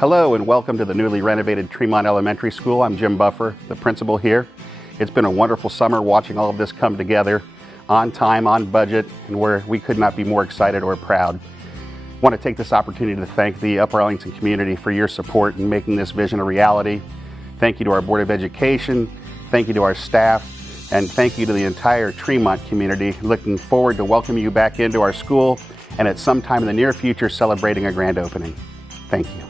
Hello and welcome to the newly renovated Tremont Elementary School. I'm Jim Buffer, the principal here. It's been a wonderful summer watching all of this come together on time, on budget, and where we could not be more excited or proud. I want to take this opportunity to thank the Upper Arlington community for your support in making this vision a reality. Thank you to our Board of Education, thank you to our staff, and thank you to the entire Tremont community. Looking forward to welcoming you back into our school and at some time in the near future celebrating a grand opening. Thank you.